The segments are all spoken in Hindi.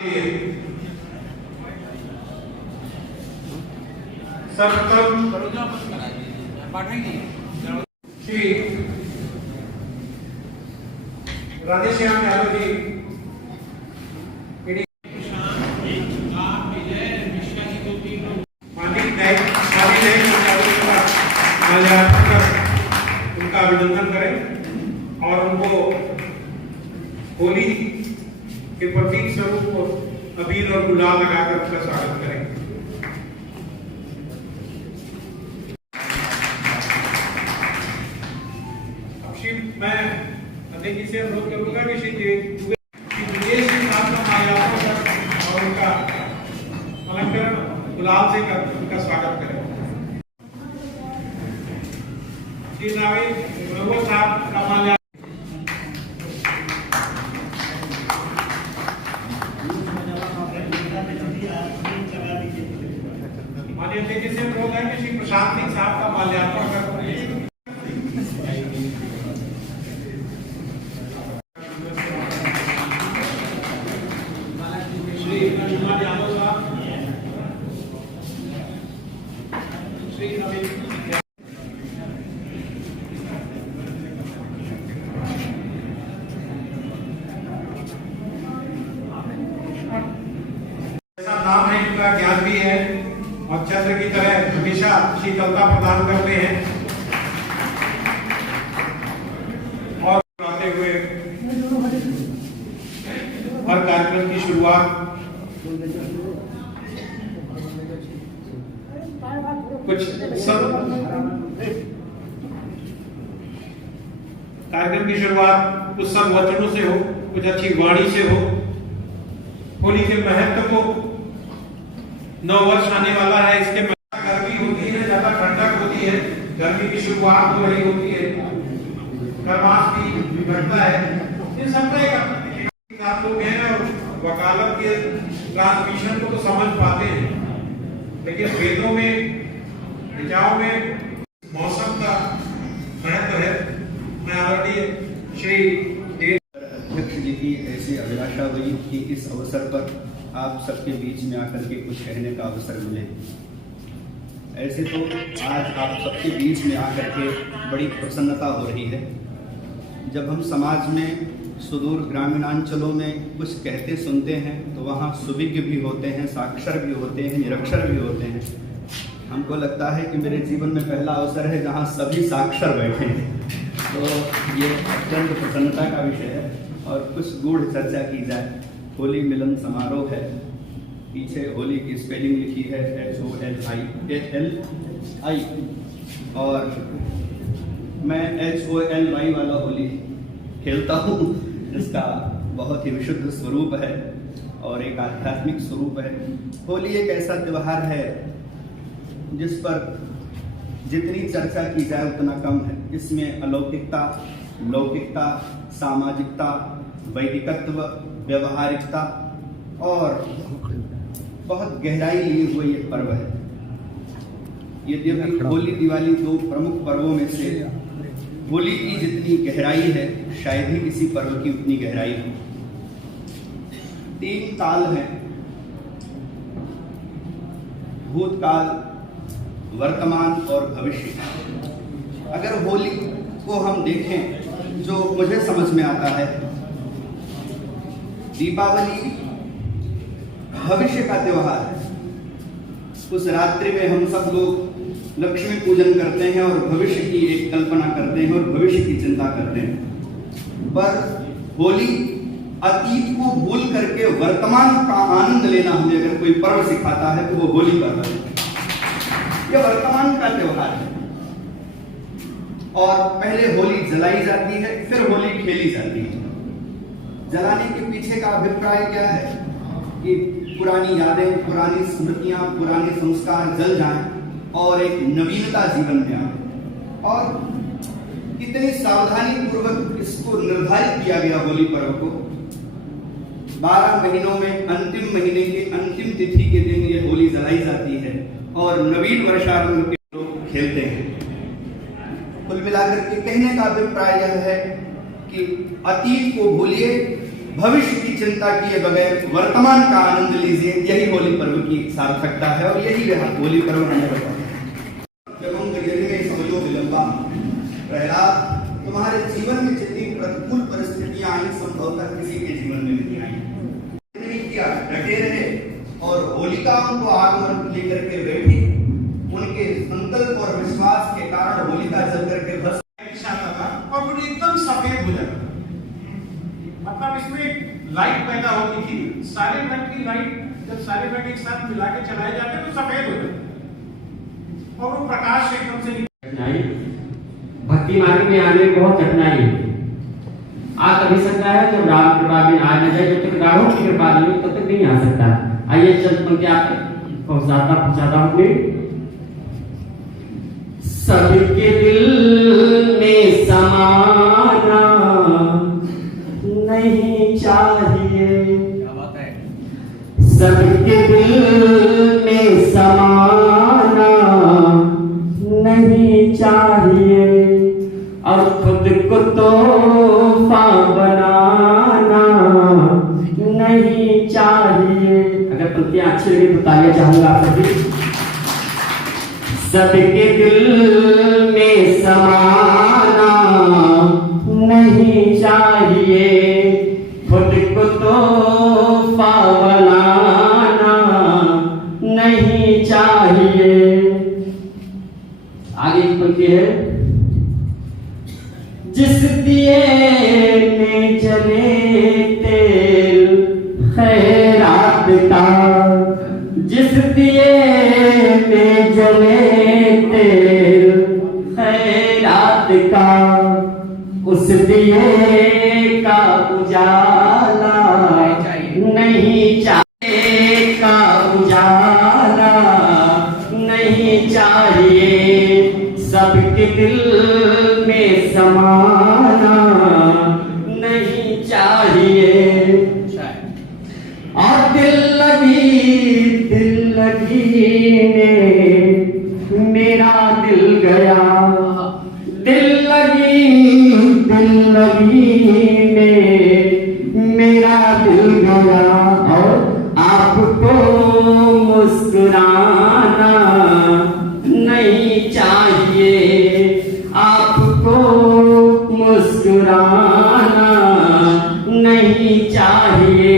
सर्वप्रथम श्री राधेश्याम यादव जी उनका अभिनंदन करें और उनको होली के प्रतीक स्वरूप अबीर और गुलाल लगाकर उसका स्वागत करें। मैं अध्यक्ष जी से अनुरोध करूंगा कि श्री विदेश और उनका अलंकरण गुलाल से कर उनका स्वागत करें। श्री नाविक मनोहर साहब का माल्यार्पण माननीय अध्यक्ष से अनुरोध है कि श्री प्रशांत सिंह साहब का माल्यार्पण करें। नाम है, इनका ज्ञान भी है और चंद्र की तरह हमेशा शीतलता प्रदान करते हैं और आते हुए हर कार्यक्रम की शुरुआत कुछ सब वचनों से हो, कुछ अच्छी वाणी से हो। होली के महत्व को, नव वर्ष आने वाला है, इसके गर्मी होती है, ज्यादा ठंडक होती है, गर्मी की शुरुआत हो रही होती है, गर्माश भी घटता है। इन सबका एक आप लोग हैं और वकालत के ट्रांसमिशन को तो समझ पाते हैं, लेकिन वेदों में विचारों में मौसम का महत्व है। मैं आदरणीय श्री अध्यक्ष जी की ऐसी अभिलाषा हुई कि इस अवसर पर आप सबके बीच में आकर के कुछ कहने का अवसर मिले। ऐसे तो आज आप सबके बीच में आकर के बड़ी प्रसन्नता हो रही है। जब हम समाज में सुदूर ग्रामीणांचलों में कुछ कहते सुनते हैं तो वहाँ सुविज्ञ भी होते हैं, साक्षर भी होते हैं, निरक्षर भी होते हैं। हमको लगता है कि मेरे जीवन में पहला अवसर है जहाँ सभी साक्षर बैठे हैं, तो ये अत्यंत प्रसन्नता का विषय है। और कुछ गूढ़ चर्चा की जाए। होली मिलन समारोह है, पीछे होली की स्पेलिंग लिखी है HOLI, और मैं HOLY वाला होली खेलता हूँ। इसका बहुत ही विशुद्ध स्वरूप है और एक आध्यात्मिक स्वरूप है। होली एक ऐसा त्योहार है जिस पर जितनी चर्चा की जाए उतना कम है। इसमें अलौकिकता, लौकिकता, सामाजिकता, वैदिकत्व, व्यवहारिकता और बहुत गहराई लिए हुए ये पर्व है। यद्यपि होली दिवाली दो प्रमुख पर्वों में से होली की जितनी गहराई है शायद ही किसी पर्व की उतनी गहराई हो। 3 काल हैं, भूतकाल, वर्तमान और भविष्य। अगर होली को हम देखें, जो मुझे समझ में आता है, दीपावली भविष्य का त्योहार है। उस रात्रि में हम सब लोग लक्ष्मी पूजन करते हैं और भविष्य की एक कल्पना करते हैं और भविष्य की चिंता करते हैं। पर होली अतीत को भूल करके वर्तमान का आनंद लेना हमें अगर कोई पर्व सिखाता है तो वो होली पर्व है। यह वर्तमान का त्योहार है और पहले होली जलाई जाती है, फिर होली खेली जाती है। जलाने के पीछे का अभिप्राय क्या है कि पुरानी यादें, पुरानी स्मृतियां, पुराने संस्कार जल जाएं और एक नवीनता जीवन में आए। और कितनी सावधानी पूर्वक इसको निर्धारित किया गया होली पर्व को। 12 महीनों में अंतिम महीने के अंतिम तिथि के दिन ये होली जलाई जाती है और नवीन वर्षारंभ के लोग खेलते हैं। कुल मिलाकर के कहने का अभिप्राय यह है कि अतीत को भूलिए, भविष्य की चिंता किए बगैर वर्तमान का आनंद लीजिए। यही होली पर्व की सार्थकता है और यही होली पर्व हमें बताता है। जब हम में समझो विलंबा प्रहलाद, तुम्हारे जीवन में जितनी प्रतिकूल परिस्थितियां आई संभवतः किसी के जीवन में नहीं आई। किया डटे रहे और होलिकाओं को आगमन लेकर के बैठी, उनके संकल्प और विश्वास के कारण होलिका जल करके भस्म आता था और वो एकदम सफेद हो जाता था। मतलब इसमें लाइट पैदा होती थी, सारे ब्लड की लाइट जब सारे ब्लड एक साथ मिला के चलाए जाते तो सफेद हो जाते और वो प्रकाश एकदम से कठिनाई भक्ति मार्ग में आने में बहुत कठिनाई आ तभी सकता है जब राम कृपा बिन आ न जाए। जब तक राहों की कृपा नहीं तब तक नहीं आ सकता। आइए चंद पंक्ति आप पहुंचाता हूँ। सबके दिल में समाना नहीं चाहिए, सबके दिल में समाना नहीं चाहिए और खुद को तोहफा बनाना नहीं चाहिए। अगर पंक्तियां अच्छी लगी तो तालियां चाहूंगा आप सभी। सबके दिल में समाना नहीं चाहिए, खुद को तोहफा बनाना नहीं चाहिए। आगे एक पंक्ति है। जिस दिए में जले तेल खैरात का, जिस दिए में जले तेल खैरात का, उस दिए का उजाला नहीं चाहिए, का उजाला नहीं चाहिए। सबके दिल में समाना नहीं चाहिए और दिल लगी ने मेरा दिल गया, दिल लगी ने मेरा दिल गया और आपको मुस्कुराना नहीं चाहिए, आपको मुस्कुराना नहीं चाहिए।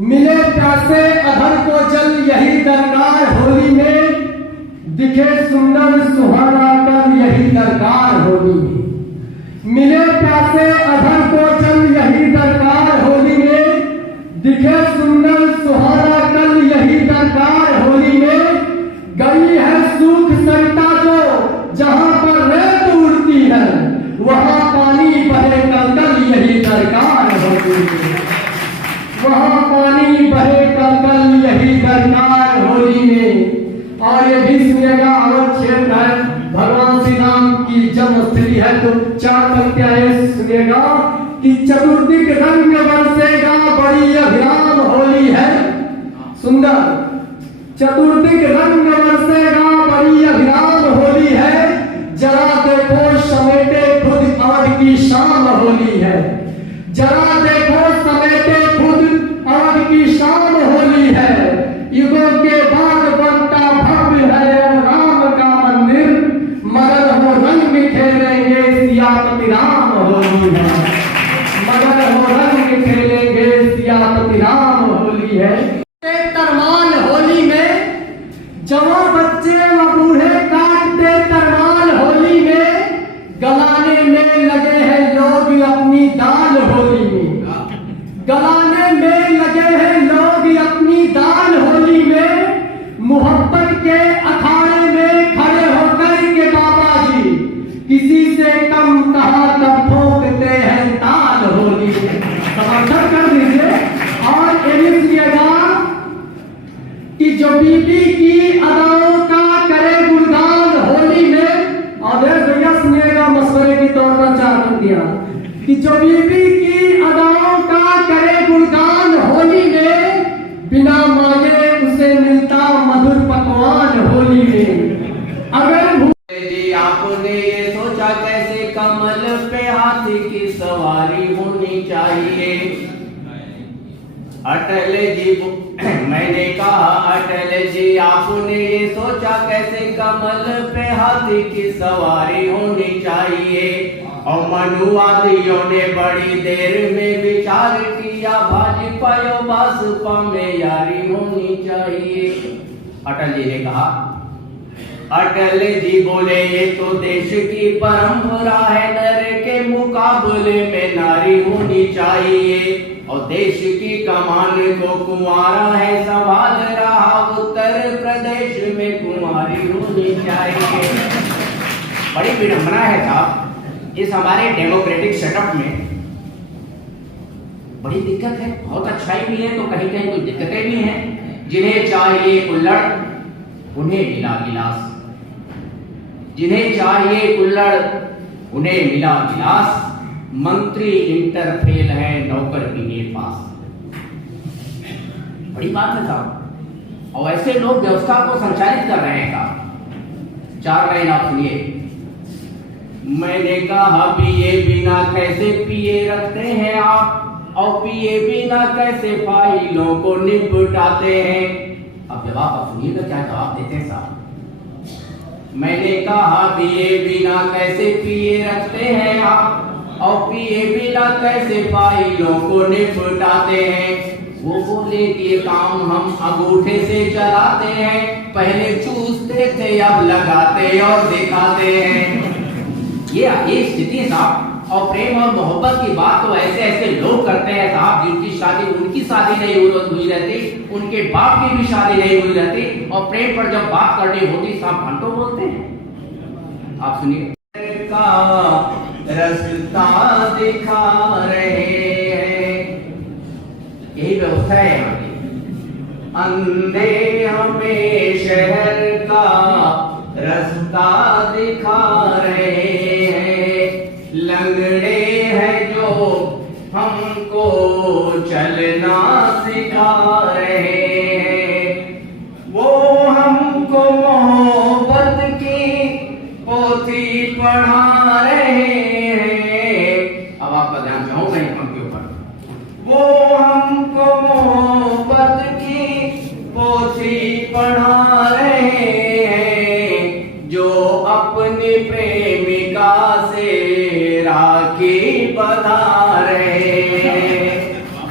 मिले प्यासे अधर को जल यही दरकार होली में, दिखे सुंदर सुहाना कर यही दरकार होली में। मिले प्यासे अधर को जल यही दरकार होली में, दिखे सुंदर सुहाना कर यही दरकार होली में। गई है सूख सरिता जो जहां पर रेत उड़ती है, वहां पानी बहे कल यही दरकार होली में, वहां पानी बहे कल यही दरकार होली में। और ये भी सुनेगा अवध क्षेत्र है, भगवान श्री राम की जन्मस्थली है, तो 4 पंक्तियां सुनेगा कि चतुर्दिक रंग बरसेगा बड़ी अभिराम होली है। सुंदर चतुर्दिक रंग बरसेगा बड़ी अभिराम होली है, जरा देखो समेटे खुद अवध की शाम होली है, जरा देखो समेटे खुद अवध की शाम होली है। युगों के बाद बनता भव्य है अब राम का मंदिर, मगर हो रंग में खेलेंगे सियापति राम होली है, मगर हो रंग में खेलेंगे सियापति राम होली है। तरमान होली में जवान बच्चे व बूढ़े काटते तरमान होली में, गलाने में लगे हैं लोग अपनी दाल होली में, गलाने में लगे हैं लोग अपनी दाल होली में। मोहब्बत के अखाड़े में खड़े होकर के बाबा जी किसी से कम कहा तब ठोकते हैं ताल होली में। समर्थन कर दीजिए। और ये भी सुनिएगा कि जो बीबी की अदाओं का करे गुणगान होली में, और भैया सुनिएगा मशवरे की तौर पर 4 पंक्तियां, कि जो बीबी की अदाओं का करे गुणगान होली में, बिना मांगे उसे मिलता मधुर पकवान होली में। अगर आपने ये सोचा कैसे कमल पे हाथी की सवारी होनी चाहिए, अटल जी मैंने कहा अटल जी आपने ये सोचा कैसे कमल पे हाथी की सवारी होनी चाहिए, और मनुवादियों ने बड़ी देर में विचार किया भाजपा यो बसपा में यारी होनी चाहिए। अटल जी ने कहा, अटल जी बोले ये तो देश की परंपरा है, नर के मुकाबले में नारी होनी चाहिए, और देश की कमान को कुंवारा है संभाल रहा, उत्तर प्रदेश में कुंवारी होनी चाहिए। बड़ी विडंबना है साहब, इस हमारे डेमोक्रेटिक सेटअप में बड़ी दिक्कत है। बहुत अच्छाई भी है तो कहीं कहीं कुछ दिक्कतें भी हैं। जिन्हें चाहिए कुल्हड़ उन्हें मिला गिलास, जिन्हें चाहिए कुल्हड़ उन्हें मिला गिलास, मंत्री इंटर फेल है नौकर बीए पास। बड़ी बात है साहब, और ऐसे लोग व्यवस्था को संचालित कर रहे हैं साहब। 4 लाइन आप सुनिए। मैंने कहा बीए बिना कैसे पीए रखते हैं आप, और पीए बिना कैसे फाइलों को निपटाते हैं। अब जवाब आप सुनिएगा क्या जवाब देते हैं साहब। मैंने कहा बीए बिना कैसे पीए रखते हैं आप, और पीए बिना कैसे फाइलों को निपटाते हैं। वो बोले कि ये काम हम अंगूठे से चलाते हैं, पहले चूसते थे अब लगाते और दिखाते हैं। ये स्थिति साहब, और प्रेम और मोहब्बत की बात तो ऐसे ऐसे लोग करते हैं साहब, जिनकी शादी उनकी शादी नहीं हुई रहती, उनके बाप की भी शादी नहीं हुई रहती, और प्रेम पर जब बात करनी होती साहब घंटों बोलते हैं। आप सुनिए। का रास्ता दिखा रहे हैं, यही व्यवस्था है यहाँ की। अंधे हमें शहर का रास्ता दिखा रहे हैं, लंगड़े हैं जो हमको चलना सिखा रहे हैं, वो हमको मोहब्बत की पोथी पढ़ा रहे हैं। अब आपका ध्यान चाहूंगा इन पंक्तियों पर। वो हमको मोहब्बत की पोथी पढ़ा रहे हैं, जो अपनी प्रेमिका से राखी बंधा रहे हैं,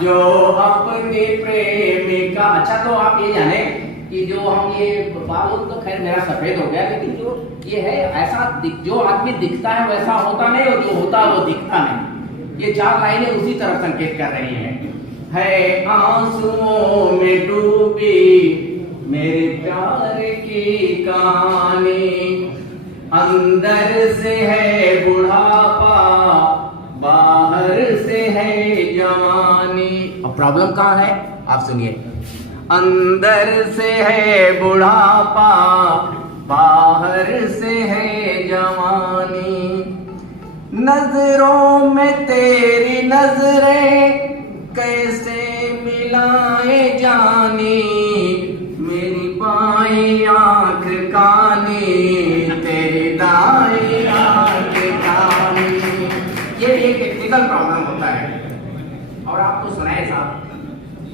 जो अपनी प्रेमिका। अच्छा तो आप ये जाने कि जो हम ये बाल तो खैर मेरा सफेद हो गया, लेकिन जो ये है ऐसा जो आदमी दिखता है वैसा होता नहीं, और जो होता है वो दिखता नहीं। ये 4 लाइनें उसी तरफ संकेत कर रही हैं। है आंसुओं में डूबी मेरे प्यार की कहानी, अंदर से है बुढ़ापा बाहर से है जवानी। अब प्रॉब्लम कहाँ है आप सुनिए। अंदर से है बुढ़ापा बाहर से है जवानी, नजरों में तेरी नजरें कैसे मिलाए जानी, मेरी बाईं आंख कानी तेरी दाईं आंख कानी। ये एक टेक्निकल प्रॉब्लम होता है। और आपको सुनाए साहब,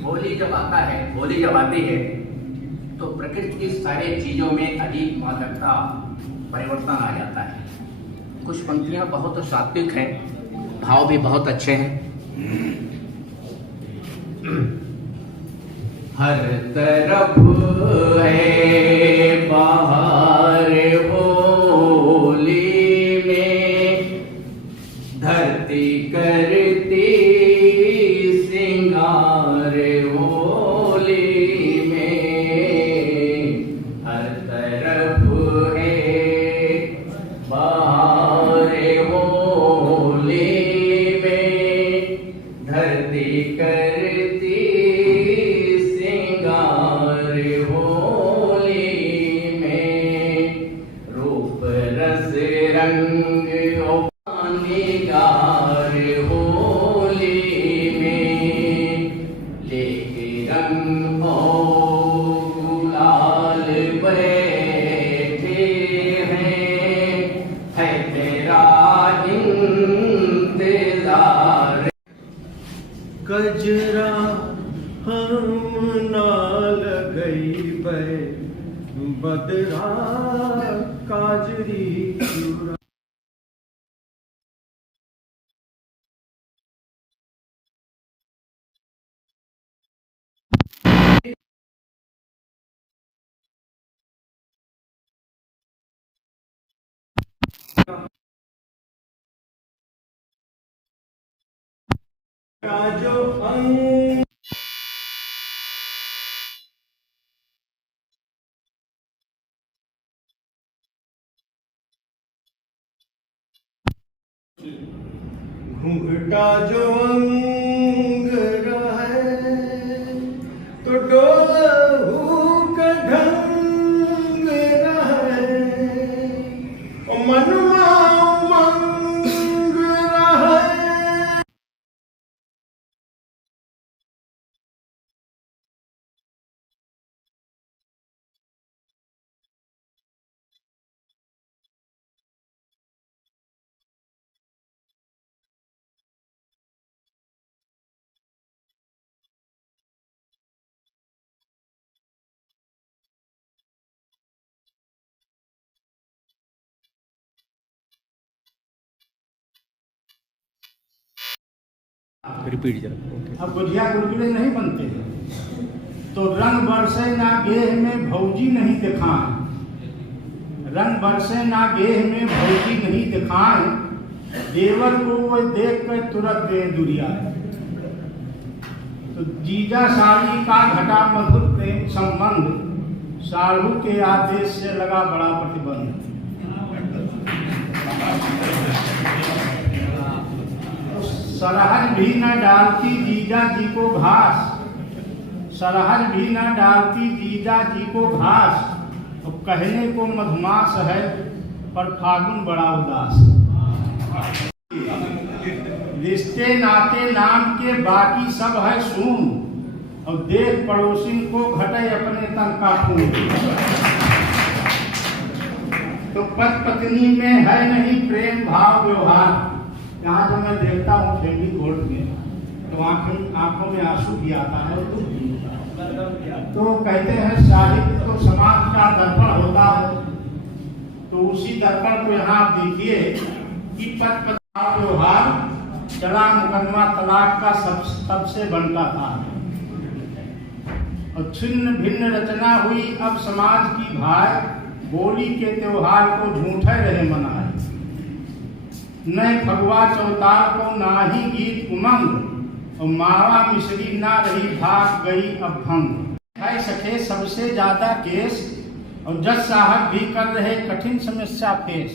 होली जब आता है, होली जब आती है तो प्रकृति की सारी चीजों में अजीब मादकता परिवर्तन आ जाता है। कुछ पंक्तियां बहुत सात्विक हैं, भाव भी बहुत अच्छे हैं। हर तरफ है बाहर होली में, धरती करती सिंगार होली में, हर तरफ है बाहर होली में, धरती करती सिंगार होली में, रूप रस रंग निगार होली में, लेके रंग और गुलाल बैठे है तेरा इंतजार। कजरा ना लगई बे बदरा काजरी चूरा। जो अंग घूंघटा जो अंग रहे तो डोलहू का ढंग रहे और मनमा उमंग रहे। अब गुजिया गुलगुले नहीं बनते हैं तो रंग बरसे ना गेह में भौजी नहीं दिखाएं, रंग बरसे ना गेह में भौजी नहीं दिखाएं, देवर को वो देख कर तुरंत दे दुरिया। तो जीजा साली का घटा मधुर प्रेम संबंध साढ़ू के आदेश से लगा बड़ा प्रतिबंध। सरहद भी न डालती जीजा जी को घास, सरहद भी न डालती जीजा जी को घास, और कहने को मधुमास है पर फागुन बड़ा उदास। रिश्ते नाते नाम के बाकी सब है सून, और देख पड़ोसिन को घटे अपने तन का खून। तो पति पत्नी में है नहीं प्रेम भाव व्यवहार। यहाँ जब मैं देखता हूँ ठेंगी कोर्ट में तो आंखों में आंसू भी आता है और दुख भी होता है। तो कहते हैं साहित्य तो समाज का दर्पण होता है, तो उसी दर्पण को यहाँ आप देखिए कि पति पत्नी व्यवहार चला मुकदमा तलाक का सबसे बनता था, और छिन्न भिन्न रचना हुई अब समाज की भाई, होली के त्योहार को झूठे रहे मनाए। नए फगुआ चौतार को ना ही गीत उमंग, और मावा मिश्री ना रही भाग गई अब भंग। है सके सबसे ज्यादा केस, और जज साहब भी कर रहे कठिन समस्या फेस।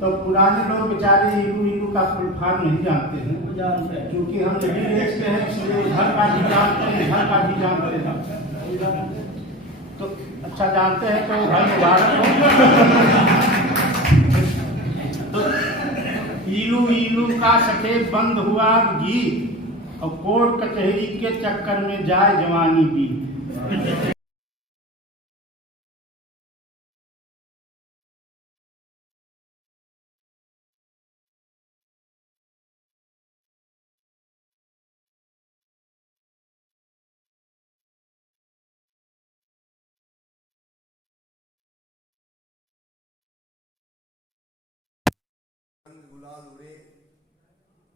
तो पुराने लोग बेचारे इलू इलू का फुलफार नहीं जानते हैं, क्योंकि हम नहीं देखते हैं इसलिए घर का भी जानते हैं, घर का भी जानते हैं। तो अच्छा जानते हैं तो भाई मुबारक हो। तो इलू इलू का सके बंद हुआ गीत, और कोर्ट कचहरी के चक्कर में जाए जवानी बीत। गुलाल उड़े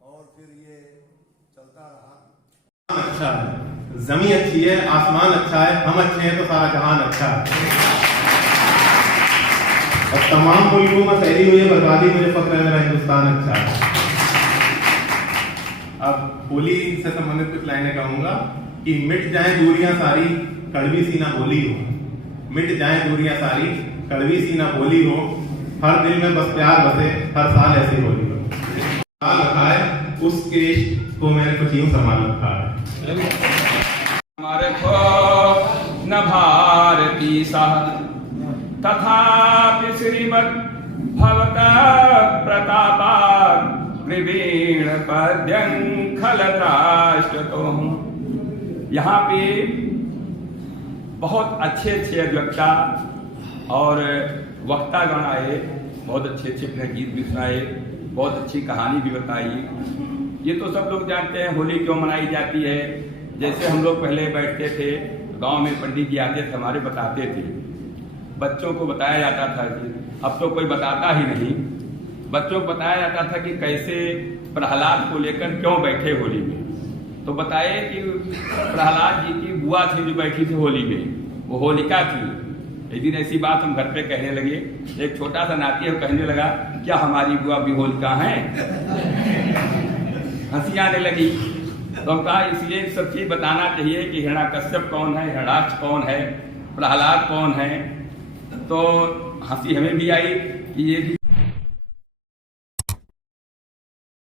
और फिर ये चलता रहा। अच्छा है, जमीन अच्छी है, आसमान अच्छा है, हम अच्छे हैं तो सारा जहान अच्छा है। और तमाम मुल्कों में फैली हुई बर्बादी मुझे फक्र है मेरा हिंदुस्तान अच्छा है। अब होली से संबंधित कुछ लाइनें कहूंगा कि मिट जाए दूरियां सारी कड़वी सी ना बोली हो, मिट जाए दूरियां सारी कड़वी सी ना बोली हो, हर दिल में बस प्यार बसे हर साल ऐसी होली हो। रखा है उस केश को मैंने कुछ यूं संभाल रखा है। हमारे को न भारती सह तथापि श्रीमद् भवत प्रतापात् प्रवीण पद्यं खलत्राष्ट्र तो। यहाँ पे बहुत अच्छे अच्छे अधिवक्ता और वक्तागण आए, बहुत अच्छे अच्छे अपने गीत भी सुनाए, बहुत अच्छी कहानी भी बताई। ये तो सब लोग जानते हैं होली क्यों मनाई जाती है, जैसे हम लोग पहले बैठते थे गांव में, पंडित जी आते थे हमारे, बताते थे, बच्चों को बताया जाता था कि अब तो कोई बताता ही नहीं। बच्चों को बताया जाता था कि कैसे प्रहलाद को लेकर क्यों बैठे होली में। तो बताए कि प्रहलाद जी की बुआ थी जो बैठी थी होली में, वो होलिका थी। एक दिन ऐसी बात हम घर पे कहने लगे, एक छोटा सा नाती है कहने लगा, क्या हमारी बुआ भी होलिका है? हंसी आने लगी। तो हम कहा इसलिए सब चीज बताना चाहिए कि हिरण्याकश्यप कौन है, हिरण्याक्ष कौन है, प्रहलाद कौन है। तो हंसी हमें भी आई कि ये भी